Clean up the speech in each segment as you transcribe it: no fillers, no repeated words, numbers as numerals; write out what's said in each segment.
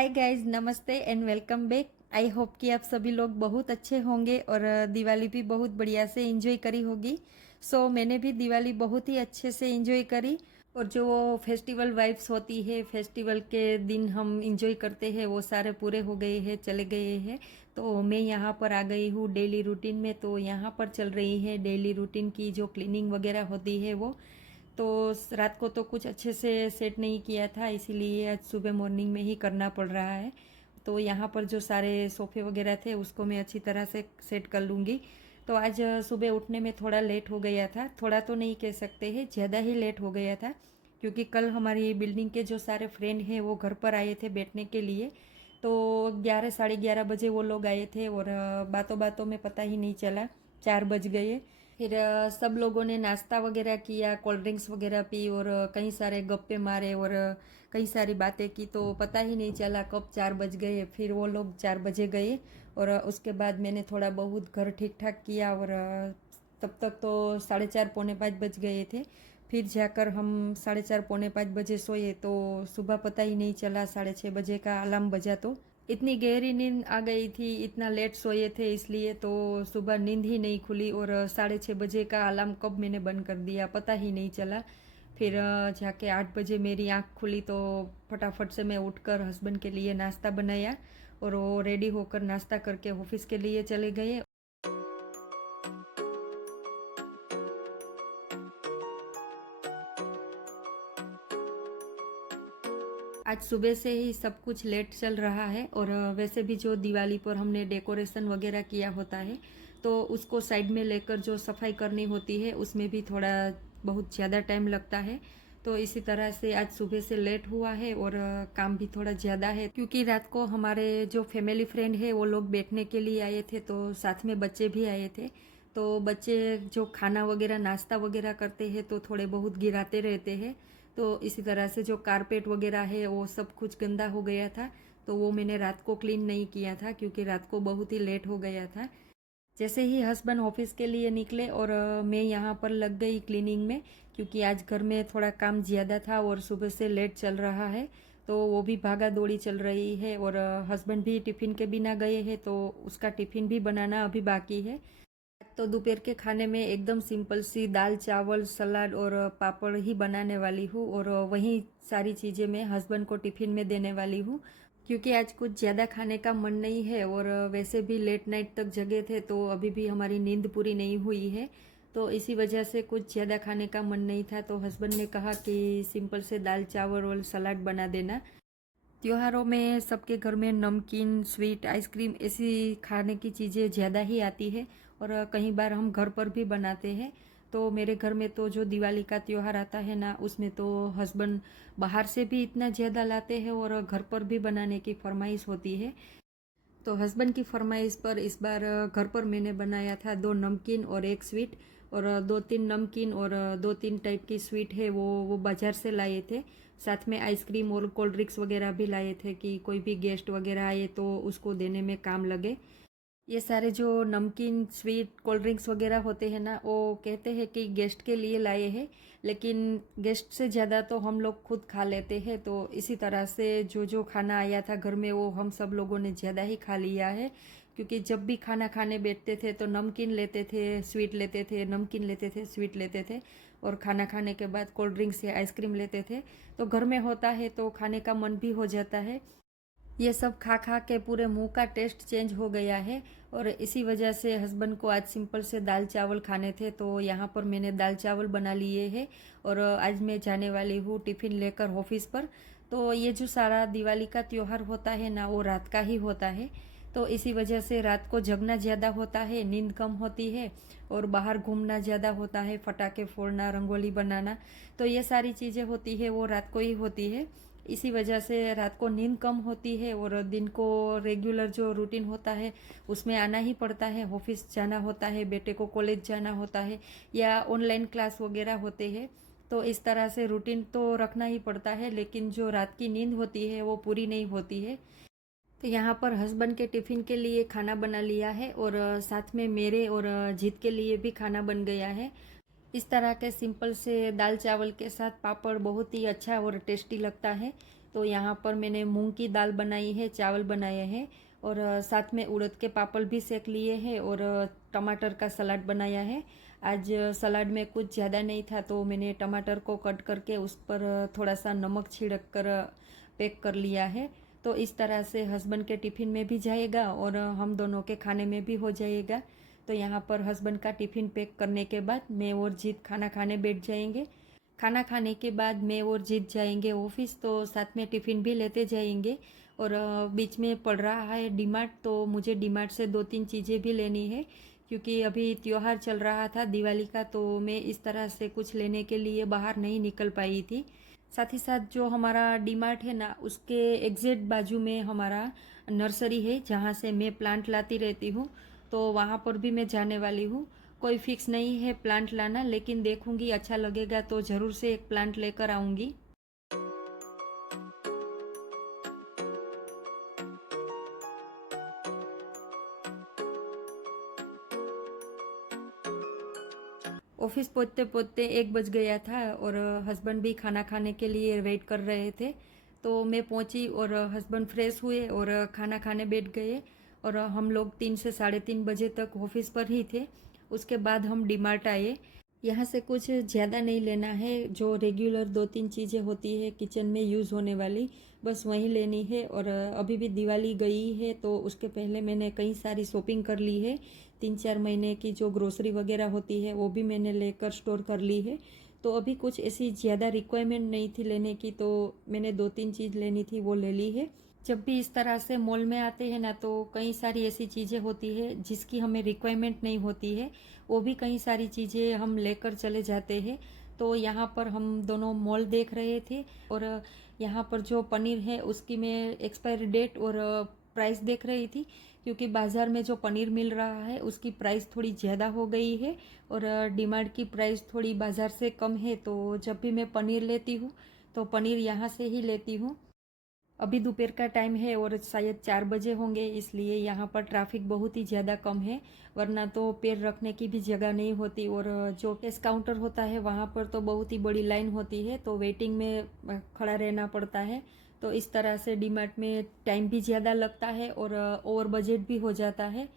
Hi guys, नमस्ते and welcome back. I hope कि आप सभी लोग बहुत अच्छे होंगे और दिवाली भी बहुत बढ़िया से एंजॉय करी होगी। मैंने भी दिवाली बहुत ही अच्छे से एंजॉय करी। और जो वो फेस्टिवल वाइब्स होती है, फेस्टिवल के दिन हम एंजॉय करते हैं, वो सारे पूरे हो गए हैं, चले गए हैं। तो मैं यहाँ पर आ गई हूँ डेली रूटीन में। तो यहाँ पर चल रही है डेली रूटीन की जो क्लीनिंग वगैरह होती है वो। तो रात को तो कुछ अच्छे से सेट नहीं किया था, इसीलिए आज सुबह मॉर्निंग में ही करना पड़ रहा है। तो यहाँ पर जो सारे सोफ़े वगैरह थे उसको मैं अच्छी तरह से सेट कर लूँगी। तो आज सुबह उठने में थोड़ा लेट हो गया था, थोड़ा तो नहीं कह सकते हैं, ज़्यादा ही लेट हो गया था। क्योंकि कल हमारी बिल्डिंग के जो सारे फ्रेंड हैं वो घर पर आए थे बैठने के लिए। तो 11 साढ़े 11 बजे वो लोग आए थे और बातों बातों में पता ही नहीं चला 4 बज गए। फिर सब लोगों ने नाश्ता वगैरह किया, कोल्ड ड्रिंक्स वगैरह पी और कई सारे गप्पे मारे और कई सारी बातें की। तो पता ही नहीं चला कब 4 बज गए। फिर वो लोग 4 बजे गए और उसके बाद मैंने थोड़ा बहुत घर ठीक ठाक किया और तब तक तो 4:30 पौने 5 बज गए थे। फिर जाकर हम 4:30 पौने 5 बजे सोए। तो सुबह पता ही नहीं चला, 6:30 बजे का अलार्म बजा। तो इतनी गहरी नींद आ गई थी, इतना लेट सोए थे इसलिए तो सुबह नींद ही नहीं खुली और 6:30 बजे का अलार्म कब मैंने बंद कर दिया पता ही नहीं चला। फिर जाके 8 बजे मेरी आँख खुली तो फटाफट से मैं उठकर हस्बैंड के लिए नाश्ता बनाया और वो रेडी होकर नाश्ता करके ऑफिस के लिए चले गए। आज सुबह से ही सब कुछ लेट चल रहा है और वैसे भी जो दिवाली पर हमने डेकोरेशन वगैरह किया होता है तो उसको साइड में लेकर जो सफाई करनी होती है उसमें भी थोड़ा बहुत ज़्यादा टाइम लगता है। तो इसी तरह से आज सुबह से लेट हुआ है और काम भी थोड़ा ज़्यादा है क्योंकि रात को हमारे जो फैमिली फ्रेंड है वो लोग बैठने के लिए आए थे, तो साथ में बच्चे भी आए थे। तो बच्चे जो खाना वगैरह नाश्ता वगैरह करते हैं तो थोड़े बहुत गिराते रहते हैं। तो इसी तरह से जो कारपेट वगैरह है वो सब कुछ गंदा हो गया था। तो वो मैंने रात को क्लीन नहीं किया था क्योंकि रात को बहुत ही लेट हो गया था। जैसे ही हस्बैंड ऑफिस के लिए निकले और मैं यहाँ पर लग गई क्लीनिंग में क्योंकि आज घर में थोड़ा काम ज़्यादा था और सुबह से लेट चल रहा है। तो वो भी भागा दौड़ी चल रही है और हस्बैंड भी टिफ़िन के बिना गए हैं तो उसका टिफ़िन भी बनाना अभी बाकी है। तो दोपहर के खाने में एकदम सिंपल सी दाल चावल सलाद और पापड़ ही बनाने वाली हूँ और वही सारी चीज़ें मैं हस्बैंड को टिफ़िन में देने वाली हूँ क्योंकि आज कुछ ज़्यादा खाने का मन नहीं है और वैसे भी लेट नाइट तक जगे थे तो अभी भी हमारी नींद पूरी नहीं हुई है। तो इसी वजह से कुछ ज़्यादा खाने का मन नहीं था। तो हस्बैंड ने कहा कि सिंपल से दाल चावल और सलाद बना देना। त्योहारों में सबके घर में नमकीन स्वीट आइसक्रीम ऐसी खाने की चीज़ें ज़्यादा ही आती है और कई बार हम घर पर भी बनाते हैं। तो मेरे घर में तो जो दिवाली का त्यौहार आता है ना उसमें तो हस्बैंड बाहर से भी इतना ज़्यादा लाते हैं और घर पर भी बनाने की फरमाइश होती है। तो हस्बैंड की फरमाइश पर इस बार घर पर मैंने बनाया था 2 नमकीन और 1 स्वीट और 2-3 नमकीन और 2-3 टाइप की स्वीट है वो बाज़ार से लाए थे। साथ में आइसक्रीम और कोल्ड ड्रिंक्स वगैरह भी लाए थे कि कोई भी गेस्ट वगैरह आए तो उसको देने में काम लगे। ये सारे जो नमकीन स्वीट कोल्ड ड्रिंक्स वगैरह होते हैं ना वो कहते हैं कि गेस्ट के लिए लाए हैं, लेकिन गेस्ट से ज़्यादा तो हम लोग खुद खा लेते हैं। तो इसी तरह से जो जो खाना आया था घर में वो हम सब लोगों ने ज़्यादा ही खा लिया है क्योंकि जब भी खाना खाने बैठते थे तो नमकीन लेते थे स्वीट लेते थे, नमकीन लेते थे स्वीट लेते थे और खाना खाने के बाद कोल्ड ड्रिंक्स या आइसक्रीम लेते थे। तो घर में होता है तो खाने का मन भी हो जाता है। ये सब खा खा के पूरे मुंह का टेस्ट चेंज हो गया है और इसी वजह से हस्बैंड को आज सिंपल से दाल चावल खाने थे तो यहाँ पर मैंने दाल चावल बना लिए हैं और आज मैं जाने वाली हूँ टिफ़िन लेकर ऑफिस पर। तो ये जो सारा दिवाली का त्यौहार होता है ना वो रात का ही होता है। तो इसी वजह से रात को जगना ज़्यादा होता है, नींद कम होती है और बाहर घूमना ज़्यादा होता है, पटाखे फोड़ना रंगोली बनाना। तो ये सारी चीज़ें होती है वो रात को ही होती है। इसी वजह से रात को नींद कम होती है और दिन को रेगुलर जो रूटीन होता है उसमें आना ही पड़ता है। ऑफिस जाना होता है, बेटे को कॉलेज जाना होता है या ऑनलाइन क्लास वगैरह होते हैं। तो इस तरह से रूटीन तो रखना ही पड़ता है, लेकिन जो रात की नींद होती है वो पूरी नहीं होती है। तो यहाँ पर हस्बैंड के टिफ़िन के लिए खाना बना लिया है और साथ में मेरे और जीत के लिए भी खाना बन गया है। इस तरह के सिंपल से दाल चावल के साथ पापड़ बहुत ही अच्छा और टेस्टी लगता है। तो यहाँ पर मैंने मूंग की दाल बनाई है, चावल बनाए हैं और साथ में उड़द के पापड़ भी सेक लिए हैं और टमाटर का सलाद बनाया है। आज सलाद में कुछ ज़्यादा नहीं था तो मैंने टमाटर को कट करके उस पर थोड़ा सा नमक छिड़क कर पैक कर लिया है। तो इस तरह से हस्बैंड के टिफ़िन में भी जाएगा और हम दोनों के खाने में भी हो जाएगा। तो यहाँ पर हस्बैंड का टिफ़िन पैक करने के बाद मैं और जीत खाना खाने बैठ जाएंगे। खाना खाने के बाद मैं और जीत जाएंगे ऑफिस, तो साथ में टिफ़िन भी लेते जाएंगे। और बीच में पड़ रहा है डीमार्ट, तो मुझे डीमार्ट से 2-3 चीज़ें भी लेनी है क्योंकि अभी त्योहार चल रहा था दिवाली का, तो मैं इस तरह से कुछ लेने के लिए बाहर नहीं निकल पाई थी। साथ ही साथ जो हमारा डीमार्ट है ना, उसके एग्जैक्ट बाजू में हमारा नर्सरी है जहाँ से मैं प्लांट लाती रहती हूँ, तो वहाँ पर भी मैं जाने वाली हूँ। कोई फिक्स नहीं है प्लांट लाना, लेकिन देखूंगी अच्छा लगेगा तो ज़रूर से एक प्लांट लेकर आऊँगी। ऑफिस पहुँचते पहुँचते 1 बज गया था और हस्बैंड भी खाना खाने के लिए वेट कर रहे थे। तो मैं पहुँची और हस्बैंड फ्रेश हुए और खाना खाने बैठ गए और हम लोग 3 से 3:30 बजे तक ऑफिस पर ही थे। उसके बाद हम डीमार्ट आए। यहाँ से कुछ ज़्यादा नहीं लेना है, जो रेगुलर 2-3 चीज़ें होती है किचन में यूज़ होने वाली, बस वही लेनी है। और अभी भी दिवाली गई है तो उसके पहले मैंने कई सारी शॉपिंग कर ली है। 3-4 महीने की जो ग्रोसरी वगैरह होती है वो भी मैंने लेकर स्टोर कर ली है। तो अभी कुछ ऐसी ज़्यादा रिक्वायरमेंट नहीं थी लेने की, तो मैंने 2-3 चीज़ लेनी थी वो ले ली है। जब भी इस तरह से मॉल में आते हैं ना, तो कई सारी ऐसी चीज़ें होती है जिसकी हमें रिक्वायरमेंट नहीं होती है, वो भी कई सारी चीज़ें हम लेकर चले जाते हैं। तो यहाँ पर हम दोनों मॉल देख रहे थे और यहाँ पर जो पनीर है उसकी मैं एक्सपायरी डेट और प्राइस देख रही थी, क्योंकि बाज़ार में जो पनीर मिल रहा है उसकी प्राइस थोड़ी ज़्यादा हो गई है और डिमांड की प्राइस थोड़ी बाज़ार से कम है। तो जब भी मैं पनीर लेती हूँ तो पनीर यहाँ से ही लेती हूँ। अभी दोपहर का टाइम है और शायद 4 बजे होंगे, इसलिए यहाँ पर ट्रैफिक बहुत ही ज़्यादा कम है, वरना तो पैर रखने की भी जगह नहीं होती। और जो कैश काउंटर होता है वहाँ पर तो बहुत ही बड़ी लाइन होती है, तो वेटिंग में खड़ा रहना पड़ता है। तो इस तरह से डीमार्ट में टाइम भी ज़्यादा लगता है और ओवर बजट भी हो जाता है।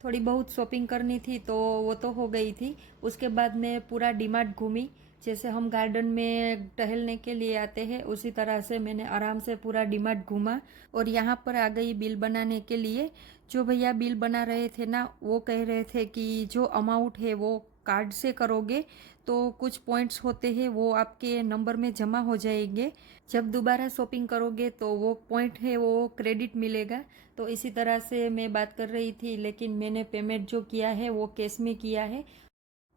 थोड़ी बहुत शॉपिंग करनी थी तो वो तो हो गई थी। उसके बाद मैं पूरा डीमार्ट घूमी। जैसे हम गार्डन में टहलने के लिए आते हैं उसी तरह से मैंने आराम से पूरा डीमार्ट घूमा और यहाँ पर आ गई बिल बनाने के लिए। जो भैया बिल बना रहे थे ना, वो कह रहे थे कि जो अमाउंट है वो कार्ड से करोगे तो कुछ पॉइंट्स होते हैं वो आपके नंबर में जमा हो जाएंगे, जब दोबारा शॉपिंग करोगे तो वो पॉइंट है वो क्रेडिट मिलेगा। तो इसी तरह से मैं बात कर रही थी, लेकिन मैंने पेमेंट जो किया है वो कैश में किया है।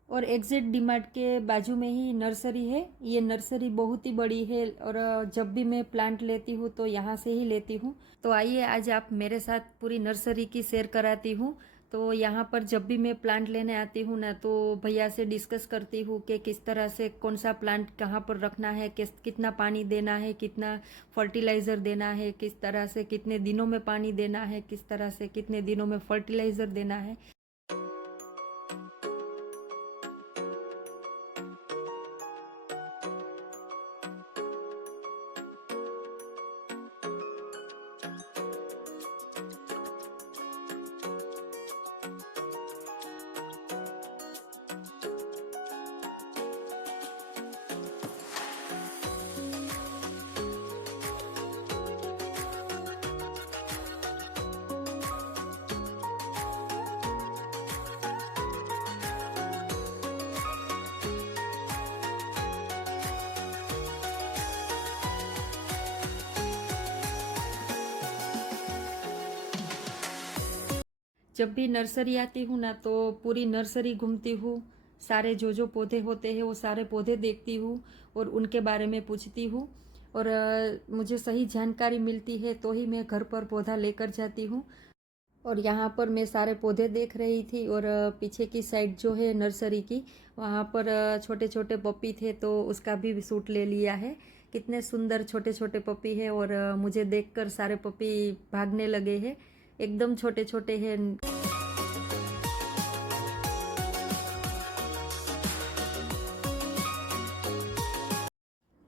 और एग्जैक्ट डीमार्ट के बाजू में ही नर्सरी है। ये नर्सरी बहुत ही बड़ी है और जब भी मैं प्लांट लेती हूँ तो यहाँ से ही लेती हूँ। तो आइए आज आप मेरे साथ पूरी नर्सरी की सैर कराती हूँ। तो यहाँ पर जब भी मैं प्लांट लेने आती हूँ ना, तो भैया से डिस्कस करती हूँ कि किस तरह से कौन सा प्लांट कहाँ पर रखना है, कितना पानी देना है, कितना फर्टिलाइज़र देना है, किस तरह से कितने दिनों में पानी देना है, किस तरह से कितने दिनों में फर्टिलाइज़र देना है। जब भी नर्सरी आती हूँ ना, तो पूरी नर्सरी घूमती हूँ, सारे जो पौधे होते हैं वो सारे पौधे देखती हूँ और उनके बारे में पूछती हूँ। और मुझे सही जानकारी मिलती है तो ही मैं घर पर पौधा लेकर जाती हूँ। और यहाँ पर मैं सारे पौधे देख रही थी और पीछे की साइड जो है नर्सरी की, वहाँ पर छोटे छोटे पपी थे तो उसका भी शूट ले लिया है। कितने सुंदर छोटे छोटे पपी है और मुझे देखकर सारे पपी भागने लगे हैं। एकदम छोटे छोटे हैं।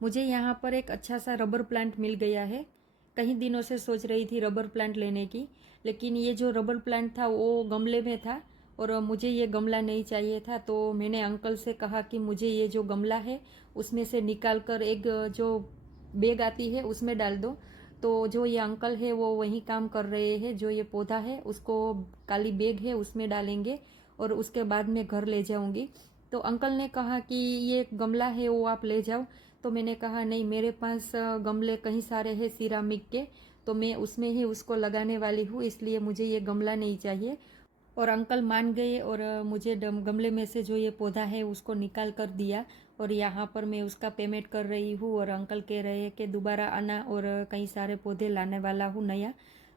मुझे यहाँ पर एक अच्छा सा रबर प्लांट मिल गया है। कई दिनों से सोच रही थी रबर प्लांट लेने की, लेकिन ये जो रबर प्लांट था वो गमले में था और मुझे ये गमला नहीं चाहिए था। तो मैंने अंकल से कहा कि मुझे ये जो गमला है उसमें से निकाल कर एक जो बैग आती है उसमें डाल दो। तो जो ये अंकल है वो वहीं काम कर रहे हैं। जो ये पौधा है उसको काली बैग है उसमें डालेंगे और उसके बाद मैं घर ले जाऊंगी। तो अंकल ने कहा कि ये गमला है वो आप ले जाओ। तो मैंने कहा नहीं, मेरे पास गमले कहीं सारे हैं सिरामिक के, तो मैं उसमें ही उसको लगाने वाली हूँ, इसलिए मुझे ये गमला नहीं चाहिए। और अंकल मान गए और मुझे गमले में से जो ये पौधा है उसको निकाल कर दिया और यहाँ पर मैं उसका पेमेंट कर रही हूँ। और अंकल कह रहे हैं कि दोबारा आना और कई सारे पौधे लाने वाला हूँ नया।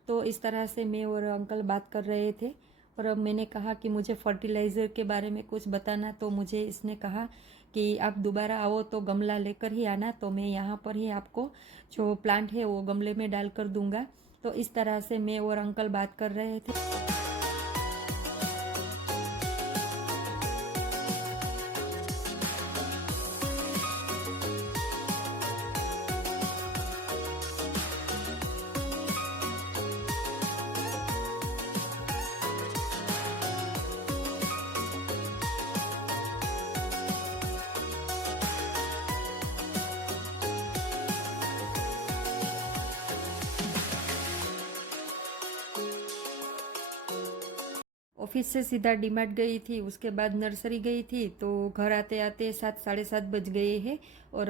तो इस तरह से मैं और अंकल बात कर रहे थे और अब मैंने कहा कि मुझे फर्टिलाइज़र के बारे में कुछ बताना। तो मुझे इसने कहा कि आप दोबारा आओ तो गमला लेकर ही आना, तो मैं यहाँ पर ही आपको जो प्लांट है वो गमले में डाल कर दूंगा। तो इस तरह से मैं और अंकल बात कर रहे थे। ऑफिस से सीधा डीमार्ट गई थी, उसके बाद नर्सरी गई थी। तो घर आते आते 7 साढ़े 7 बज गए हैं और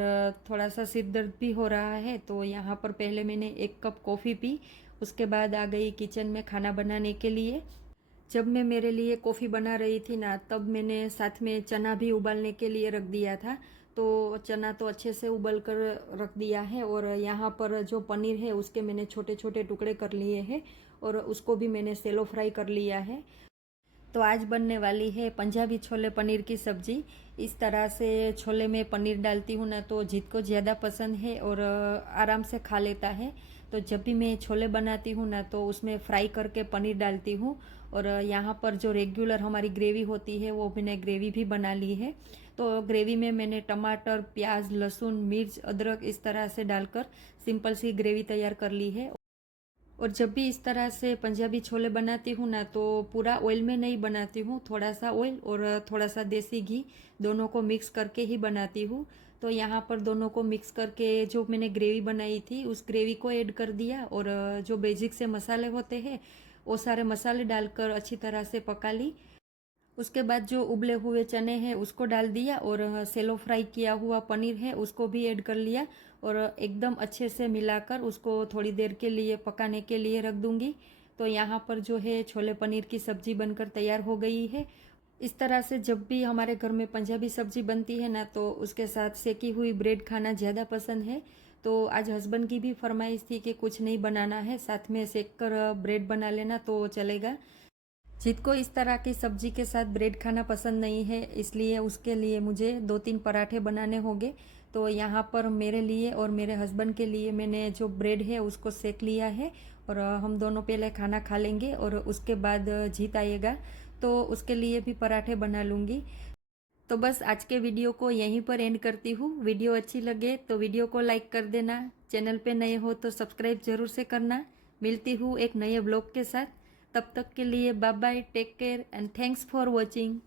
थोड़ा सा सिर दर्द भी हो रहा है। तो यहाँ पर पहले मैंने 1 कप कॉफ़ी पी, उसके बाद आ गई किचन में खाना बनाने के लिए। जब मैं मेरे लिए कॉफ़ी बना रही थी ना, तब मैंने साथ में चना भी उबालने के लिए रख दिया था। तो चना तो अच्छे से उबल कर रख दिया है और यहाँ पर जो पनीर है उसके मैंने छोटे छोटे टुकड़े कर लिए हैं और उसको भी मैंने सेलो फ्राई कर लिया है। तो आज बनने वाली है पंजाबी छोले पनीर की सब्जी। इस तरह से छोले में पनीर डालती हूँ ना, तो जीत को ज़्यादा पसंद है और आराम से खा लेता है। तो जब भी मैं छोले बनाती हूँ ना, तो उसमें फ्राई करके पनीर डालती हूँ। और यहाँ पर जो रेगुलर हमारी ग्रेवी होती है वो मैंने ग्रेवी भी बना ली है। तो ग्रेवी में मैंने टमाटर, प्याज, लहसुन, मिर्च, अदरक इस तरह से डालकर सिंपल सी ग्रेवी तैयार कर ली है। और जब भी इस तरह से पंजाबी छोले बनाती हूँ ना, तो पूरा ऑयल में नहीं बनाती हूँ, थोड़ा सा ऑयल और थोड़ा सा देसी घी दोनों को मिक्स करके ही बनाती हूँ। तो यहाँ पर दोनों को मिक्स करके जो मैंने ग्रेवी बनाई थी उस ग्रेवी को ऐड कर दिया और जो बेसिक से मसाले होते हैं वो सारे मसाले डालकर अच्छी तरह से पका ली। उसके बाद जो उबले हुए चने हैं उसको डाल दिया और सेलो फ्राई किया हुआ पनीर है उसको भी ऐड कर लिया और एकदम अच्छे से मिलाकर उसको थोड़ी देर के लिए पकाने के लिए रख दूंगी। तो यहाँ पर जो है छोले पनीर की सब्जी बनकर तैयार हो गई है। इस तरह से जब भी हमारे घर में पंजाबी सब्जी बनती है ना, तो उसके साथ सेकी हुई ब्रेड खाना ज़्यादा पसंद है। तो आज हस्बैंड की भी फरमाइश थी कि कुछ नहीं बनाना है, साथ में सेक कर ब्रेड बना लेना तो चलेगा। जिसको इस तरह की सब्जी के साथ ब्रेड खाना पसंद नहीं है, इसलिए उसके लिए मुझे 2-3 पराठे बनाने होंगे। तो यहाँ पर मेरे लिए और मेरे हस्बैंड के लिए मैंने जो ब्रेड है उसको सेक लिया है और हम दोनों पहले खाना खा लेंगे और उसके बाद जीत आएगा तो उसके लिए भी पराठे बना लूँगी। तो बस आज के वीडियो को यहीं पर एंड करती हूँ। वीडियो अच्छी लगे तो वीडियो को लाइक कर देना, चैनल पे नए हो तो सब्सक्राइब जरूर से करना। मिलती हूँ एक नए ब्लॉग के साथ, तब तक के लिए bye bye, take care and thanks for watching.